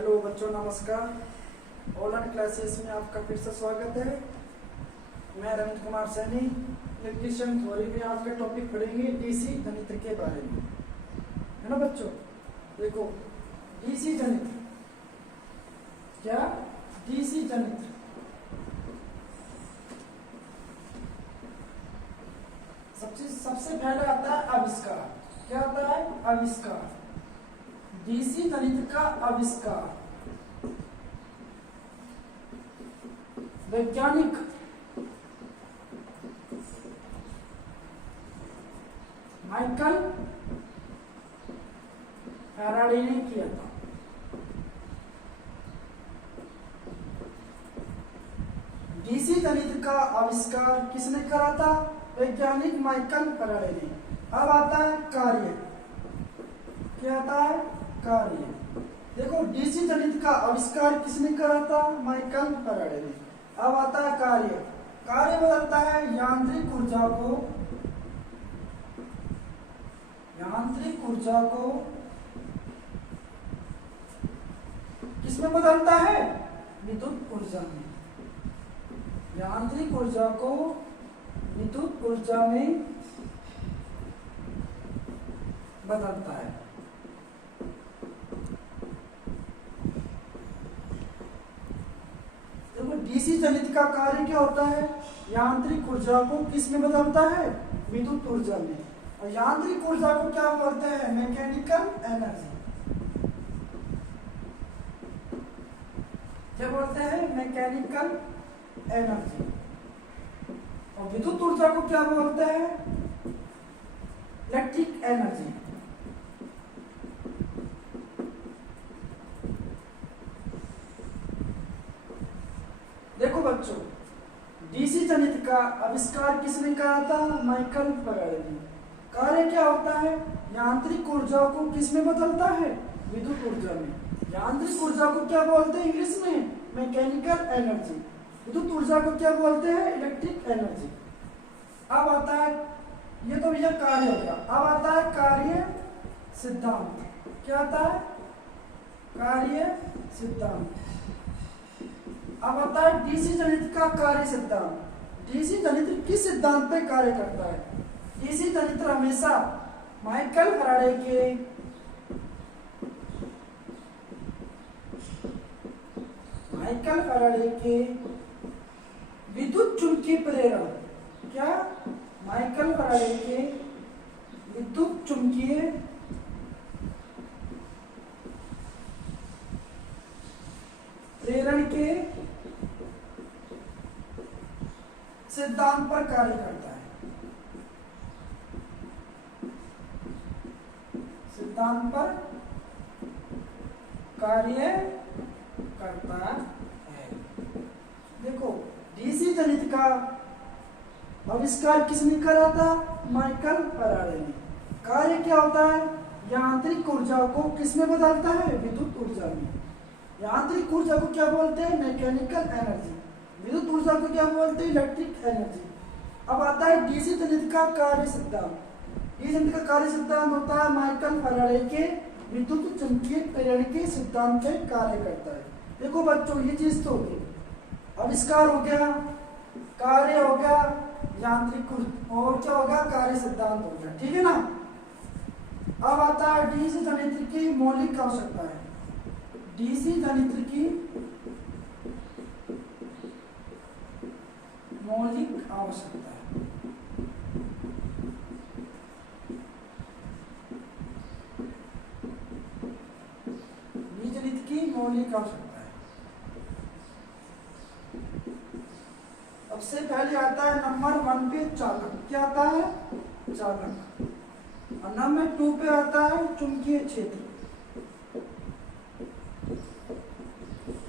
Hello बच्चों, नमस्कार। Online classes में आपका फिर से स्वागत है। मैं रविंद्र कुमार सैनी। इलेक्ट्रिशियन थ्योरी में आज का टॉपिक पढ़ेंगे डीसी जनित्र के बारे में, है ना बच्चों। देखो, डीसी जनित्र क्या, डीसी जनित्र सबसे पहले आता है आविष्कार। क्या आता है? आविष्कार। डीसी जनित्र का आविष्कार वैज्ञानिक माइकल फैराडे ने किया था। डीसी जनित्र का आविष्कार किसने करा था? वैज्ञानिक माइकल फैराडे ने। अब आता है कार्य। क्या आता है? कार्य। देखो, डीसी जनित्र का आविष्कार किसने करा था? माइकल फैराडे ने। अब आता है कार्य। कार्य बदलता है यांत्रिक ऊर्जा को, किसमें बदलता है? विद्युत ऊर्जा में। यांत्रिक ऊर्जा को विद्युत ऊर्जा में बदलता है। देखो, डीसी जनित्र का कार्य क्या होता है? यांत्रिक ऊर्जा को किस में बदलता है? विद्युत ऊर्जा में। और यांत्रिक ऊर्जा को क्या बोलते हैं? Mechanical energy. क्या बोलते हैं? Mechanical energy. और विद्युत ऊर्जा को क्या बोलते हैं? Electric energy. देखो बच्चों, डीसी जनित्र का आविष्कार किसने करा था? माइकल फैराडे ने। कार्य क्या होता है? यांत्रिक ऊर्जा को किस में बदलता है? विद्युत ऊर्जा में। यांत्रिक ऊर्जा को क्या बोलते हैं इंग्लिश में? Mechanical energy. विद्युत ऊर्जा को क्या बोलते हैं? Electric energy. अब आता है, ये तो भैया कार्य हो गया। अब आता है कार्य सिद्धांत। क्या आता है? कार्य सिद्धांत। अब आता है डीसी जनित्र का कार्य सिद्धांत। डीसी जनित्र किस सिद्धांत पे कार्य करता है? डीसी जनित्र हमेशा माइकल फैराडे के विद्युत चुंबकीय प्रेरण। क्या? माइकल फैराडे के विद्युत चुंबकीय प्रेरण के सिद्धांत पर कार्य करता है। सिद्धांत पर कार्य करता है। देखो, डीसी जनित्र का आविष्कार किसने करा था? माइकल फैराडे ने। कार्य क्या होता है? यांत्रिक ऊर्जा को किसमें बदलता है? विद्युत ऊर्जा में। यांत्रिक ऊर्जा को क्या बोलते हैं? Mechanical energy. विद्युत ऊर्जा को क्या बोलते हैं? Electric energy. अब आता है डीसी जनित्र का कार्य सिद्धांत। डीसी जनित्र का कार्य सिद्धांत होता है माइकल फैराडे के विद्युत चुंबकीय प्रेरण के सिद्धांत पे कार्य करता है। देखो बच्चों, ये चीज तो होगी, आविष्कार हो गया, कार्य हो गया, यांत्रिक और क्या होगा? कार्य सिद्धांत हो गया। ठीक है ना। अब आता है डीसी जनित्र की मौलिक आवश्यकता है। डीसी जनित्र की मौलिक आवश्यकता है। डीसी जनित्र की मौलिक आवश्यकता है। सबसे पहले आता है नंबर 1 पे चालक। क्या आता है? चालक। और नंबर 2 पे आता है चुंबकीय क्षेत्र।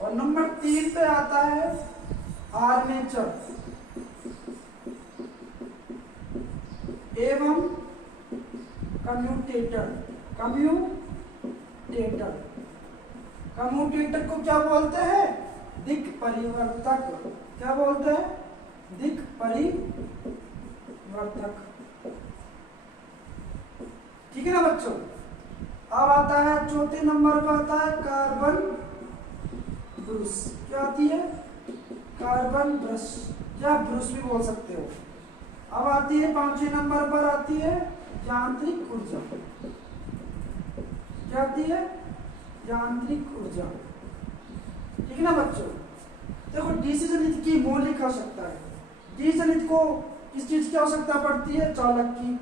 और नंबर 3 पे आता है आर्मेचर एवं कम्यूटेटर। कम्यूटेटर को क्या बोलते हैं? दिक् परिवर्तक। क्या बोलते हैं? दिक् परिवर्तक। ठीक है ना बच्चों। अब आता है चौथे नंबर पर आता है कार्बन ब्रुश, क्या आती है? कार्बन ब्रश या ब्रुश भी बोल सकते हो। अब आती है 5वें नंबर पर आती है यांत्रिक ऊर्जा। क्या आती है? यांत्रिक ऊर्जा। ठीक है ना बच्चों? देखो डीसी जनित की मौलिक आवश्यकता है। डीसी जनित को किस चीज की आवश्यकता पड़ती है? चालक की,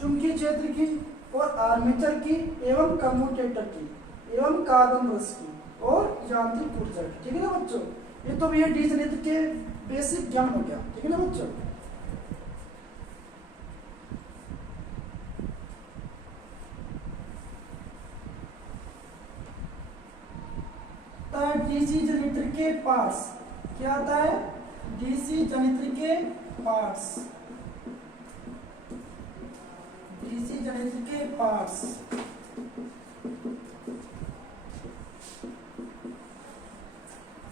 चुंबकीय क्षेत्र की और आर्मेचर की एवं कम्यूटेटर की एवं कार्बन ब्रश की और यांत्रिक ऊर्जा की। ठीक है ना बच्चों? ये तो भैया डीसी जनित के बेसिक ज्ञान हो गया। ठीक है ना बच्चों? डीसी जनित्र के पार्ट्स। क्या आता है? डीसी जनित्र के पार्ट्स। डीसी जनित्र के पार्ट्स।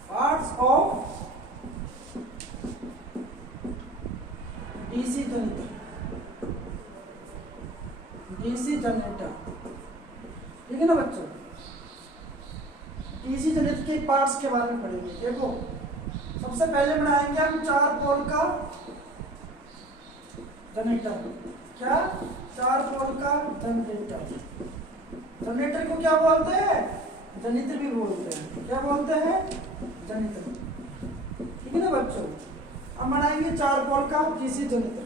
पार्ट्स ऑफ डीसी जनित्र, डीसी जनरेटर। ठीक है ना बच्चों? डीसी जनित्र के पार्ट्स के बारे में पढ़ेंगे। देखो सबसे पहले बनाएंगे हम 4 पोल का जनरेटर। क्या? 4 पोल का जनरेटर। जनरेटर को क्या बोलते हैं? जनित्र भी बोलते हैं। क्या बोलते हैं? जनित्र। ठीक है ना बच्चों? हम बनाएंगे 4 पोल का डीसी जनित्र।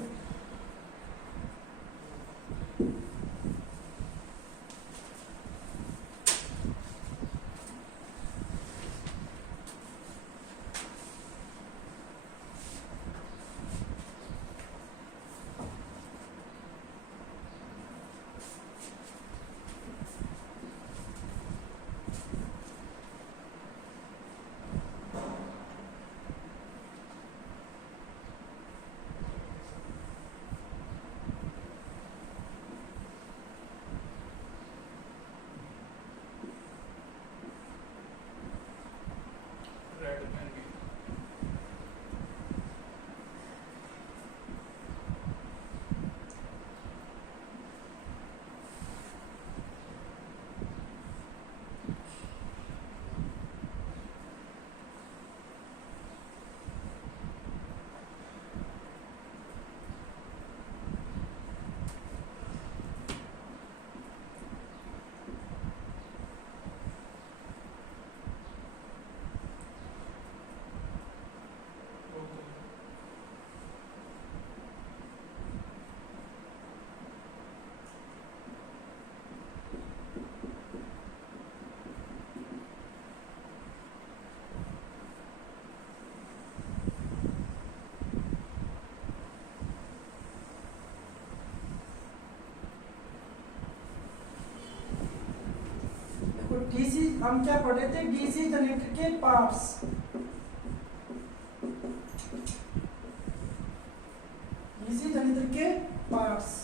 डीसी हम क्या पढ़े थे? डीसी जनरेटर के पार्ट्स। डीसी जनरेटर के पार्ट्स।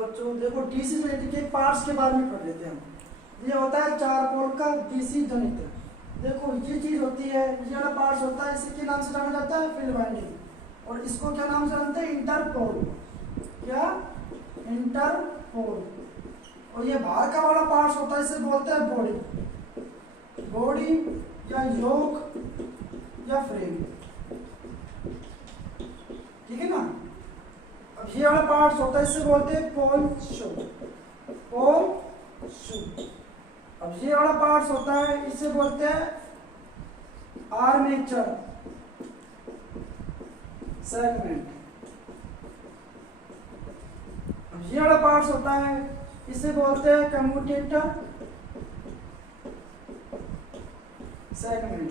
बच्चों देखो डीसी जनरेटर के पार्ट्स के बारे में पढ़ लेते हैं हम। ये होता है 4 पोल का डीसी जनरेटर। देखो ये चीज होती है, ये वाला पार्ट्स होता है, इसी के नाम से जाना जाता है फील्ड वाइंडिंग। और इसको क्या नाम से जानते हैं? इंटरपोल। क्या? इंटरपोल। और ये बाहर का वाला पार्ट्स होता है, इसे बोलते हैं बॉडी, बॉडी या योक या फ्रेम। ठीक है ना। अब ये वाला पार्ट होता है, इससे बोलते हैं पोल शू, पोल शू। अब ये वाला पार्ट होता है, इसे बोलते हैं आर्मेचर सेगमेंट। अब ये वाला पार्ट होता है, इसे बोलते हैं कम्यूटेटर सेगमेंट।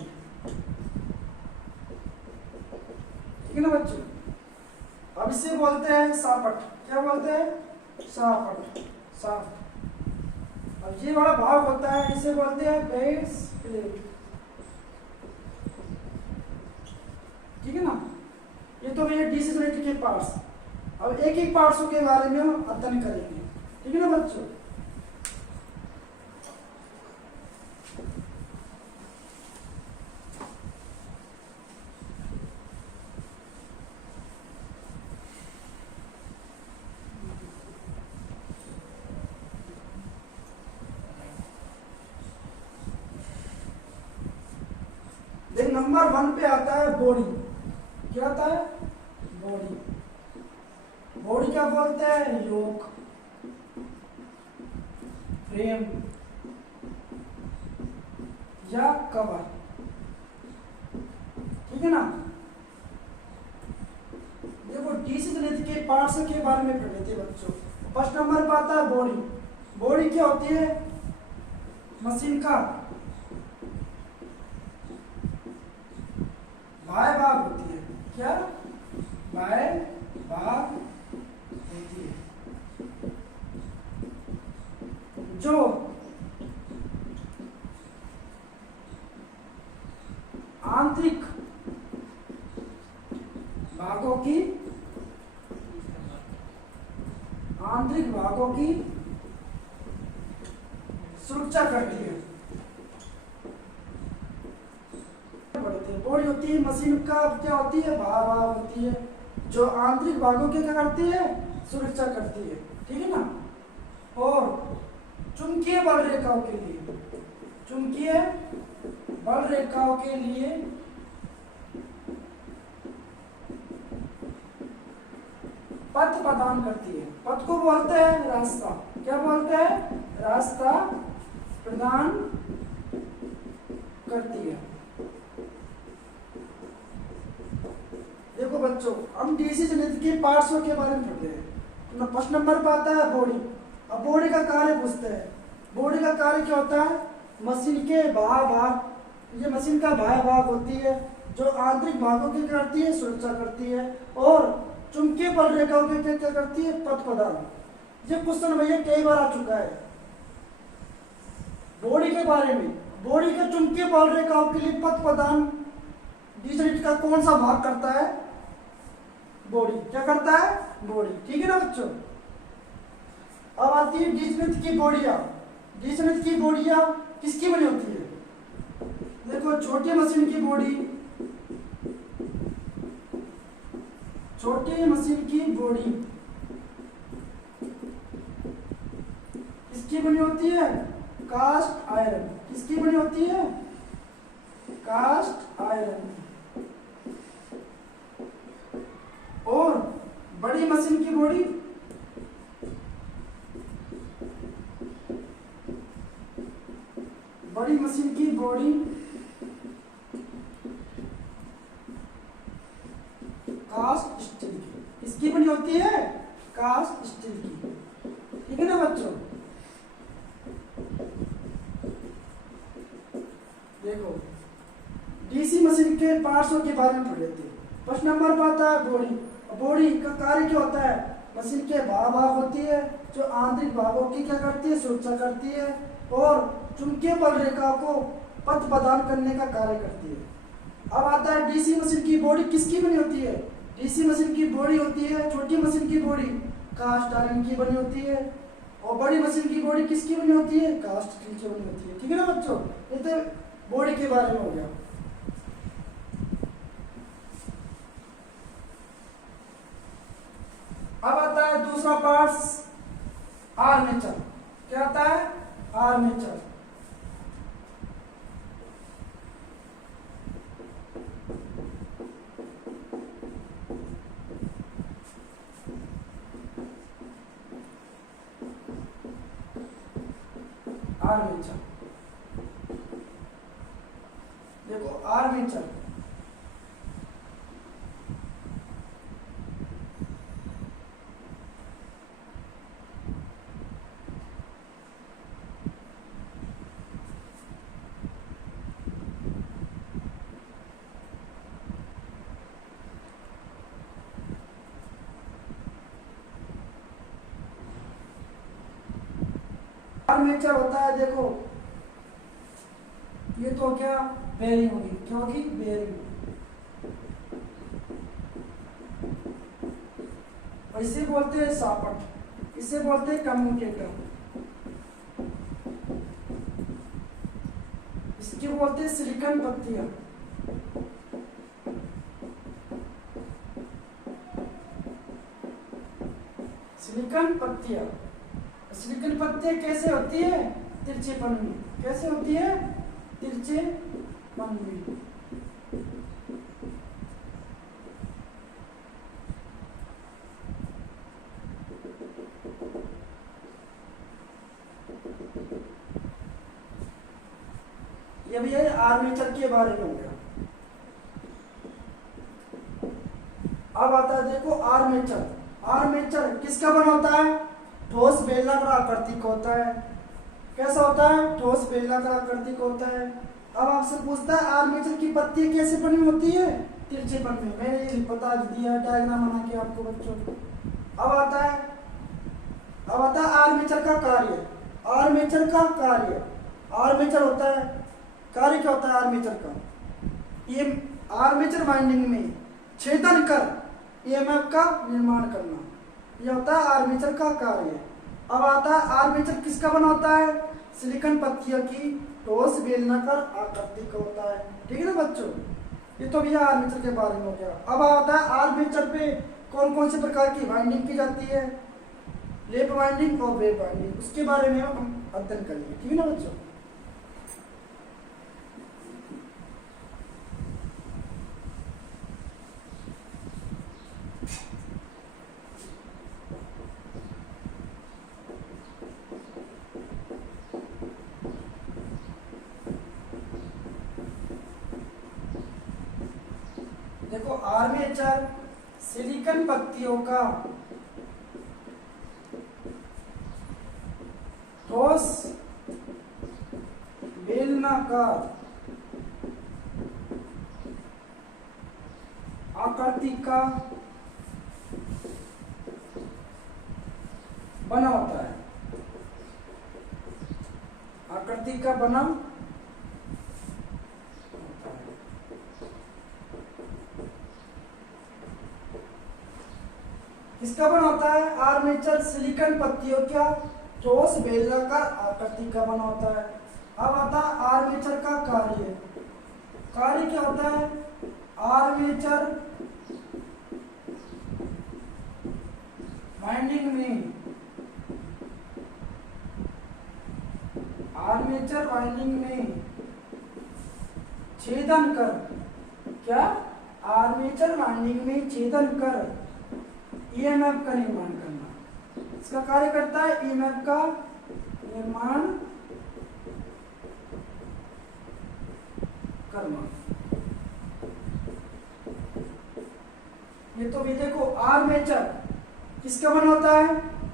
ठीक है ना बच्चों। अब इसे बोलते हैं सापट। क्या बोलते हैं? सापट, साफ्ट। अब ये वाला भाग होता है, इसे बोलते हैं बेस प्लेट। ठीक है ना। ये तो भैया डीसी यूनिट के पार्ट्स। अब एक एक पार्ट्सों के बारे में हम अध्ययन करेंगे। ठीक है ना बच्चों। देख नंबर 1 पे आता है बॉडी। क्या आता है? बॉडी। बॉडी क्या बोलते हैं? योक, फ्रेम या कवर। ठीक है ना। देखो डीसी गणित के पार्ट्स के बारे में पढ़ लेते हैं बच्चों। फर्स्ट नंबर पे आता है बॉडी। बॉडी क्या होती है? मशीन का बाय भाग होती है। क्या? बाय भाग होती है, जो आंतरिक भागों की सुरक्षा करती है। बॉडी होती है मशीन का, क्या होती है? भाग होती है, जो आंतरिक भागों की क्या करती है? सुरक्षा करती है। ठीक है ना। और चुंबकीय बल रेखाओं के लिए, चुंबकीय बल रेखाओं के लिए पथ प्रदान करती है। पथ को बोलते हैं रास्ता। क्या बोलते हैं? रास्ता प्रदान करती है। देखो बच्चों, हम डीसी गणित के पार्ट्सों के बारे में पढ़ रहे हैं। तो फर्स्ट नंबर पर आता है बॉडी। अब बॉडी का कार्य पूछते हैं। बॉडी का कार्य क्या होता है? मशीन के बाह्य भाग, ये मशीन का बाह्य भाग होती है, जो आंतरिक भागों की करती है? सुरक्षा करती है। और चुंबकीय बल रेखाओं के क्या करती है? पथ प्रदान। ये क्वेश्चन भैया कई बार आ चुका है बॉडी के बारे में। बॉडी के चुंबकीय बल रेखाओं के लिए पथ प्रदान डीसी गणित का कौन सा भाग करता है? बॉडी। क्या करता है? बॉडी। ठीक है ना बच्चों। अब आती है डीसी गणित की बॉडियां। डीसी गणित की बॉडियां किसकी बनी होती है? देखो छोटी मशीन की बॉडी, छोटी मशीन की बॉडी किसकी बनी होती है? Cast iron. किसकी बनी होती है? Cast iron. और बड़ी मशीन की बॉडी, बड़ी मशीन की बॉडी कास्ट स्टील की। किसकी बनी होती है? कास्ट स्टील की। ठीक है ना बच्चों। देखो डीसी मशीन के पार्ट्सों के बारे में पढ़ लेते हैं। फर्स्ट नंबर पर आता है बॉडी। बॉडी का कार्य क्या होता है? मशीन के बाह्य भाग होती है, जो आंतरिक भागों की क्या करती है? सुरक्षा करती है। और चुंबकीय बल रेखा को पथ प्रदान करने का कार्य करती है। अब आता है डीसी मशीन की बॉडी किसकी बनी होती है? डीसी मशीन की बॉडी होती है, छोटी मशीन की बॉडी कास्ट आयरन की बनी होती है। और बड़ी मशीन की बॉडी किसकी बनी होती है? कास्ट स्टील की बनी होती है। ठीक है ना बच्चों। ये तो बॉडी के बारे में हो गया। अब आता है दूसरा पार्ट्स, आर्मेचर। क्या आता है? आर्मेचर। आर्मेचर। देखो आर्मेचर, आर्मेचर होता है, देखो ये तो क्या बेरिंग होगी, क्या होगी बेरिंग। और इसे बोलते हैं सापट, इसे बोलते हैं कम्यूटेटर, इसके बोलते हैं सिलिकॉन पत्तियां। सिलिकॉन पत्तियां, सिलिकॉन पत्तियां कैसे होती है, तिरछेपन में। कैसे होती है, तिरछेपन में। ये भी है आर्मेचर के बारे में हो गया। अब आता है देखो आर्मेचर। आर्मेचर किसका बना होता है, ठोस बेलनाकार आकृति का होता है। कैसा होता है, ठोस बेलनाकार आकृति का होता है। अब आपसे पूछता है आर्मेचर की पत्ती कैसे बनी होती है, तिरछेपन में। मैंने ये बता दिया, डायग्राम बना के आपको बच्चों। अब आता है आर्मेचर का कार्य। आर्मेचर का कार्य, आर्मेचर होता है, कार्य क्या होता है आर्मेचर का, ये आर्मेचर वाइंडिंग में छेदन कर ईएमएफ का निर्माण करना, यह होता है आर्मेचर का कार्य। अब आता है आर्मेचर किसका बना होता है, सिलिकॉन पत्तियों की ठोस बेलनाकार आकृति का होता है। ठीक है ना बच्चों, ये तो भैया आर्मेचर के बारे में हो गया। अब आता है आर्मेचर पे कौन कौन से प्रकार की वाइंडिंग की जाती है, लैप वाइंडिंग और वेव वाइंडिंग, उसके बारे में हम अध्ययन करेंगे। ठीक है ना बच्चों। देखो आर्मेचर सिलिकॉन पत्तियों का ठोस बेलनाकार आकृति का बना होता है, आकृति का बना किसका बना होता है, आर्मेचर सिलिकॉन पत्तियों का ठोस बेलनाकार आकृति का बना होता है। अब आता है आर्मेचर का कार्य। कार्य क्या होता है, आर्मेचर वाइंडिंग में, आर्मेचर वाइंडिंग में छेदन कर, क्या, आर्मेचर वाइंडिंग में छेदन कर ईएमएफ का निर्माण करना। इसका कार्य करता है ईएमएफ का निर्माण करना। ये तो भी देखो आर्मेचर किसका बना होता है,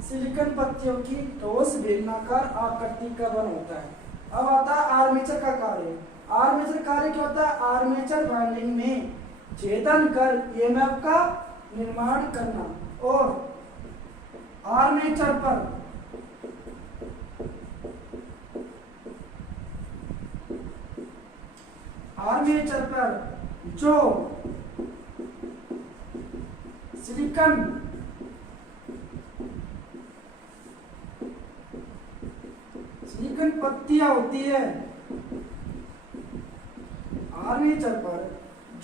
सिलिकॉन पत्तियों की ठोस बेलनाकार आकृति का बना होता है। अब आता है आर्मेचर का कार्य। आर्मेचर कार्य क्या होता है, आर्मेचर वाइंडिंग में छेदन कर ईएमएफ का निर्माण करना। और आर्मेचर पर जो सिलिकॉन पत्तियां होती है, आर्मेचर पर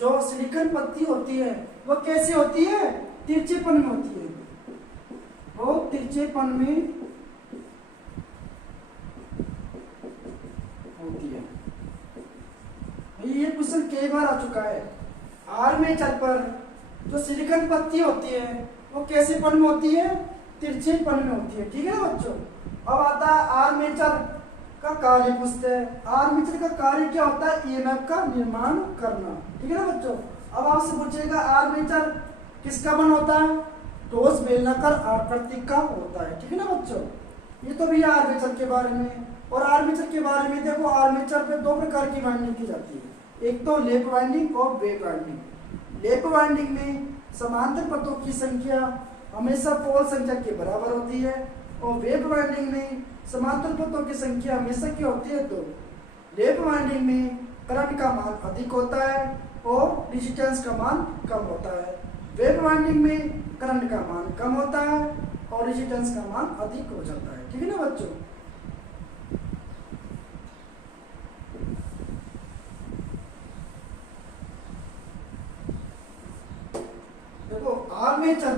जो सिलिकॉन पत्ती होती है वो कैसी होती है, तिरछेपन में होती है, वो तिरछेपन में होती है। ये क्वेश्चन कई बार आ चुका है। आर्मेचर पर जो सिलिकॉन पत्ती होती है वो कैसेपन में होती है, तिरछेपन में होती है। ठीक है ना बच्चों। अब आता है आर्मेचर का कार्य पूछते हैं। आर्मेचर का कार्य क्या होता है? ईएमएफ का निर्माण करना। ठीक है ना बच्चों। अब आपसे पूछेगा आर्मेचर किसका बना होता है? ठोस बेलनाकार आकृति का होता है। ठीक है ना बच्चों। ये तो भैया आर्मेचर के बारे में। और आर्मेचर के बारे में देखो, आर्मेचर पे दो प्रकार की वाइंडिंग की जाती है, एक तो लेप वाइंडिंग और वेव वाइंडिंग। लेप वाइंडिंग में समांतर पथों की संख्या हमेशा पोल संख्या के बराबर होती है, और वेव वाइंडिंग में समांतर पथों की संख्या हमेशा क्या होती है? 2। लेप वाइंडिंग में करंट का मान अधिक होता है और रेजिस्टेंस का मान कम होता है। वेव वाइंडिंग में करंट का मान कम होता है और रेजिस्टेंस का मान अधिक हो जाता है। ठीक है ना बच्चों। देखो आर्मेचर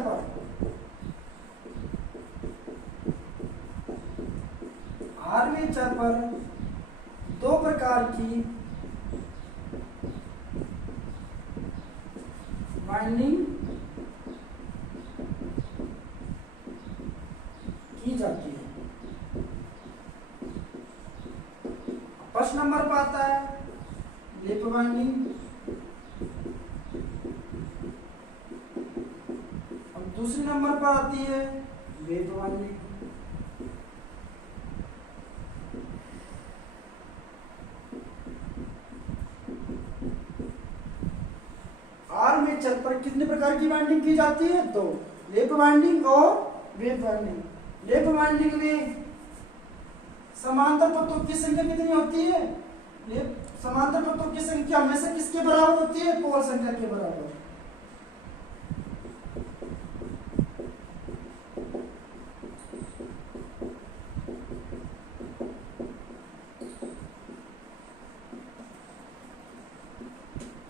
पर दो प्रकार की वाइंडिंग की जाती है। फर्स्ट नंबर पर आता है लिप वाइंडिंग, अब दूसरे नंबर पर आती है वेव वाइंडिंग। आर्मेचर पर कितने प्रकार की वाइंडिंग की जाती है? 2, लेप वाइंडिंग और वेव वाइंडिंग। लेप वाइंडिंग में समांतर पथों की संख्या कितनी होती है? समांतर पथों की संख्या हमेशा किसके बराबर होती है? पोल संख्या के बराबर।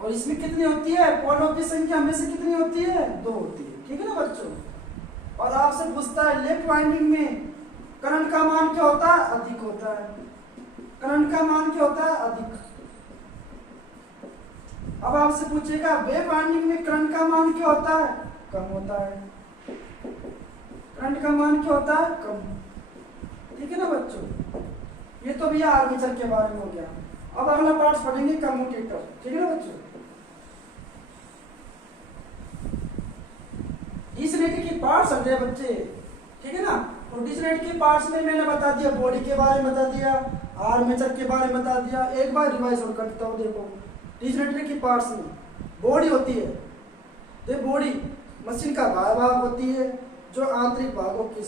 और इसमें कितनी होती है? पोलों की संख्या हमेशा कितनी होती है? 2 होती है। ठीक है ना बच्चों। और आपसे पूछता है लेफ्ट वाइंडिंग में करंट का मान क्या होता है? अधिक होता है। करंट का मान क्या होता है? अधिक। अब आपसे पूछेगा वेव वाइंडिंग में करंट का मान क्या होता है? कम होता है। करंट का मान क्या होता है? कम। ठीक है ना बच्चों। ये तो भैया आर्मेचर के बारे में हो गया। अब अगला पार्ट पढ़ेंगे कम्यूटेटर। ठीक है ना बच्चों। डीसी के पार्ट्स होते हैं बच्चे। ठीक है ना। और डीसी के पार्ट्स में मैंने बता दिया, बॉडी के बारे में बता दिया, आर्मेचर के बारे में बता दिया। एक बार रिवाइज और करता हूँ। देखो डीसी के पार्ट्स में बॉडी होती है। तो बॉडी मशीन का बाहर भाग होती है जो आंतरिक भागों की